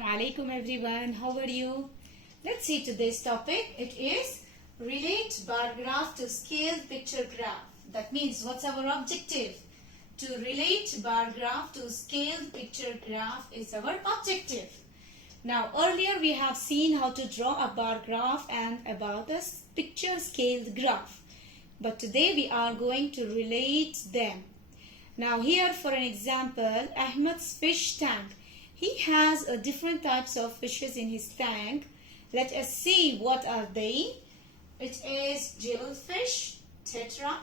Assalamu alaikum everyone. How are you? Let's see today's topic. It is relate bar graph to scale picture graph. That means what's our objective? To relate bar graph to scale picture graph is our objective. Now earlier we have seen how to draw a bar graph and about a picture scaled graph. But today we are going to relate them. Now here for an example, Ahmed's fish tank. He has different types of fishes in his tank. Let us see what are they. It is jellyfish, tetra,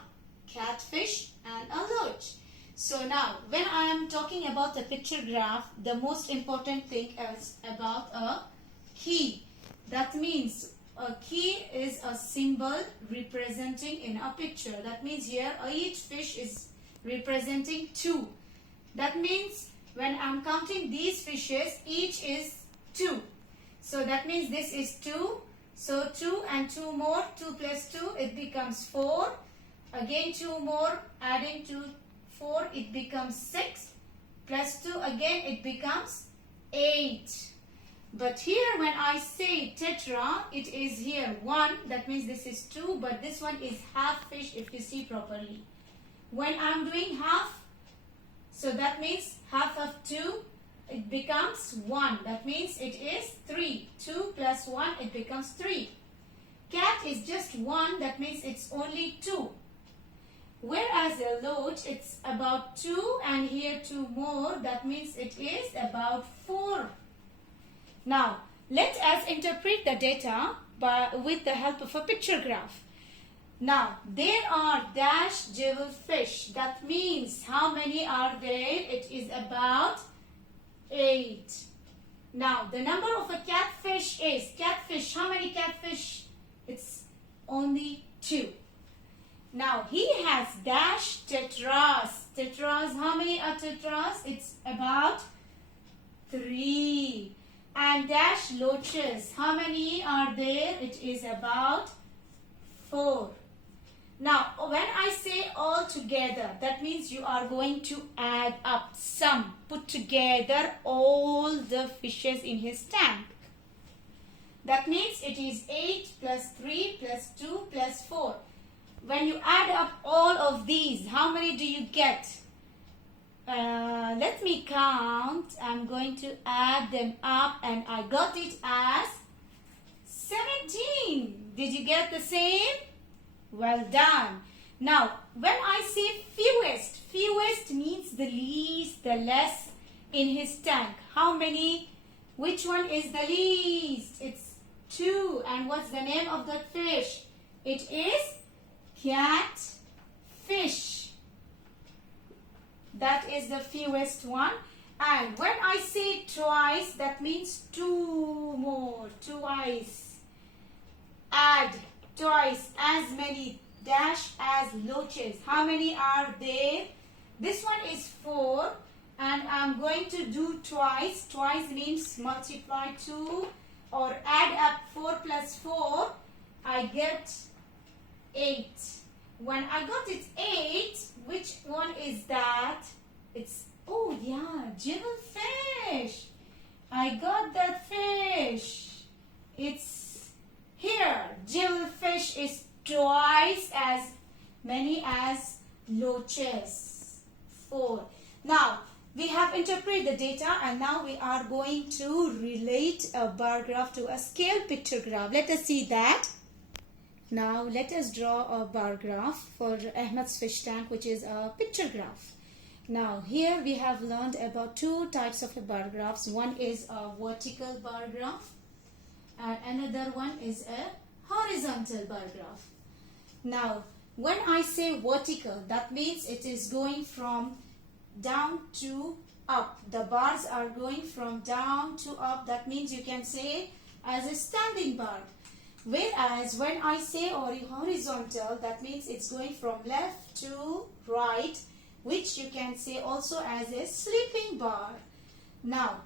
catfish and a loach. So now when I am talking about the picture graph, the most important thing is about a key. That means a key is a symbol representing in a picture. That means here each fish is representing 2. That means when I am counting these fishes, each is 2. So that means this is 2. So 2 and 2 more, 2 plus 2, it becomes 4. Again 2 more, adding to 4, it becomes 6. Plus 2, again it becomes 8. But here when I say tetra, it is here 1. That means this is 2, but this one is half fish if you see properly. When I am doing half, so that means half of 2, it becomes 1. That means it is 3. 2 plus 1, it becomes 3. Cat is just 1, that means it's only 2. Whereas a loach, it's about 2 and here 2 more, that means it is about 4. Now, let us interpret the data with the help of a picture graph. Now, there are dash jellyfish. That means how many are there? It is about 8. Now, the number of a catfish is, catfish, how many catfish? It's only 2. Now, he has dash tetras. Tetras, how many are tetras? It's about 3. And dash loaches, how many are there? It is about 4. Now, when I say all together, that means you are going to add up, sum, put together all the fishes in his tank. That means it is 8 plus 3 plus 2 plus 4. When you add up all of these, how many do you get? Let me count. I'm going to add them up and I got it as 17. Did you get the same? Well done. Now, when I say fewest, fewest means the least, the less in his tank. How many? Which one is the least? It's 2. And what's the name of that fish? It is catfish. That is the fewest one. And when I say twice, that means 2 more, twice. Add twice as many dash as loaches. How many are there? This one is 4 and I'm going to do twice. Twice means multiply 2 or add up 4 plus 4. I get 8. When I got it 8, which one is that? It's, oh yeah, jellyfish. I got that fish. It's here. Jellyfish is twice as many as loaches. 4. Now, we have interpreted the data and now we are going to relate a bar graph to a scale picture graph. Let us see that. Now, let us draw a bar graph for Ahmed's fish tank, which is a picture graph. Now, here we have learned about 2 types of bar graphs. One is a vertical bar graph and another one is a horizontal bar graph. Now, when I say vertical, that means it is going from down to up. The bars are going from down to up. That means you can say as a standing bar. Whereas when I say horizontal, that means it's going from left to right, which you can say also as a sleeping bar. Now,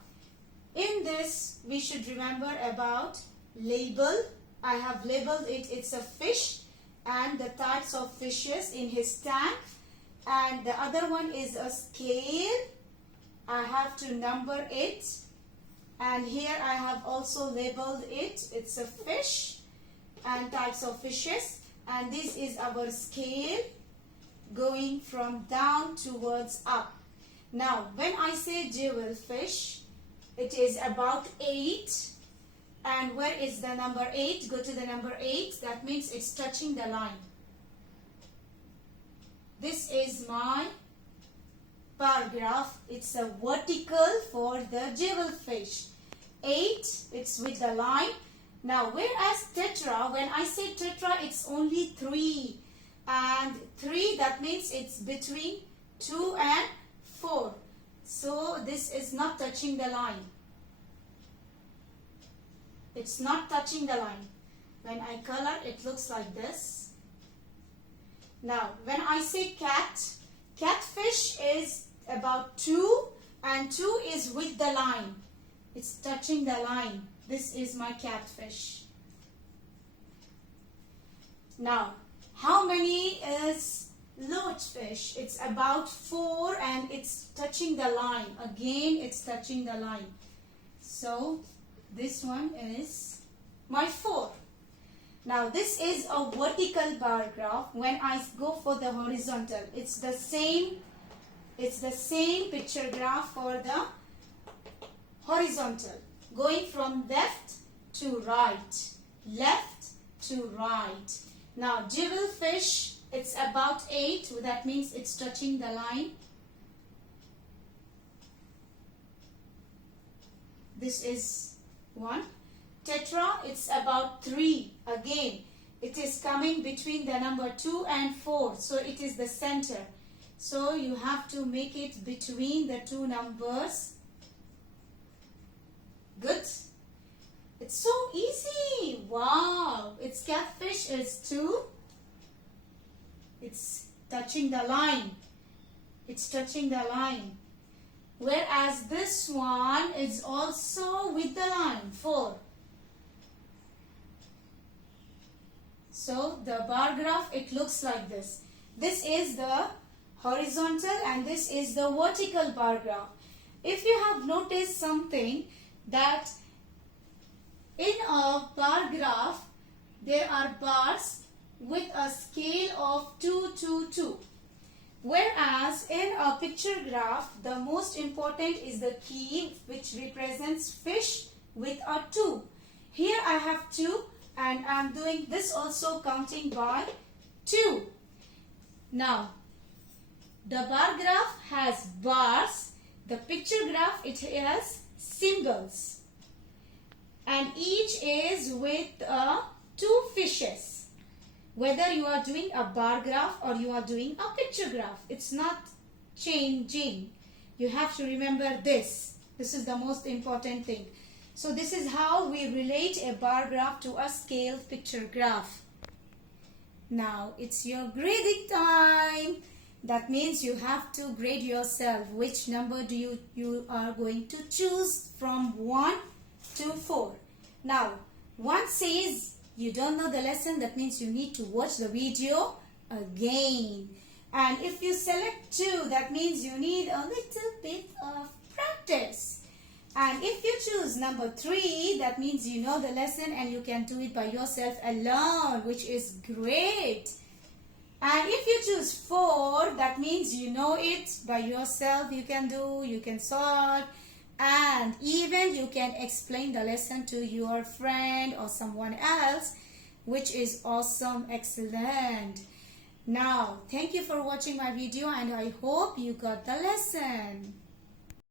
in this, we should remember about label. I have labeled it, it's a fish and the types of fishes in his tank. And the other one is a scale. I have to number it. And here I have also labeled it. It's a fish and types of fishes. And this is our scale going from down towards up. Now, when I say jewelfish, it is about 8. And where is the number 8? Go to the number 8. That means it's touching the line. This is my bar graph. It's a vertical for the jewelfish. 8, it's with the line. Now, whereas tetra, when I say tetra, it's only 3. And 3, that means it's between 2 and 4. So, this is not touching the line. It's not touching the line. When I color, it looks like this. Now, when I say cat, catfish is about 2 and 2 is with the line. It's touching the line. This is my catfish. Now, how many is loachfish? It's about 4 and it's touching the line. Again, it's touching the line. So, this one is my 4. Now, this is a vertical bar graph. When I go for the horizontal, it's the same picture graph for the horizontal. Going from left to right. Left to right. Now, jewelfish, it's about 8. That means it's touching the line. This is 1. Tetra, it's about 3. Again, it is coming between the number 2 and 4. So, it is the center. So, you have to make it between the 2 numbers. Good. It's so easy. Wow. Its catfish is 2. It's touching the line. It's touching the line. Whereas this one is also with the line. 4. So, the bar graph, it looks like this. This is the horizontal and this is the vertical bar graph. If you have noticed something, that in a bar graph, there are bars with a scale of 2, 2, 2. Whereas in a picture graph, the most important is the key, which represents fish with a 2. Here I have 2 and I am doing this also counting by 2. Now, the bar graph has bars. The picture graph, it has symbols. And each is with 2 fishes. Whether you are doing a bar graph or you are doing a picture graph, it's not changing. You have to remember this. This is the most important thing. So this is how we relate a bar graph to a scaled picture graph. Now it's your grading time. That means you have to grade yourself. Which number do you are going to choose from 1 to 4. Now 1 says you don't know the lesson. That means you need to watch the video again. And if you select 2, that means you need a little bit of practice. And if you choose number 3, that means you know the lesson and you can do it by yourself alone, which is great. And if you choose 4, that means you know it by yourself. You can solve, and even you can explain the lesson to your friend or someone else, which is awesome, excellent. Now, thank you for watching my video and I hope you got the lesson.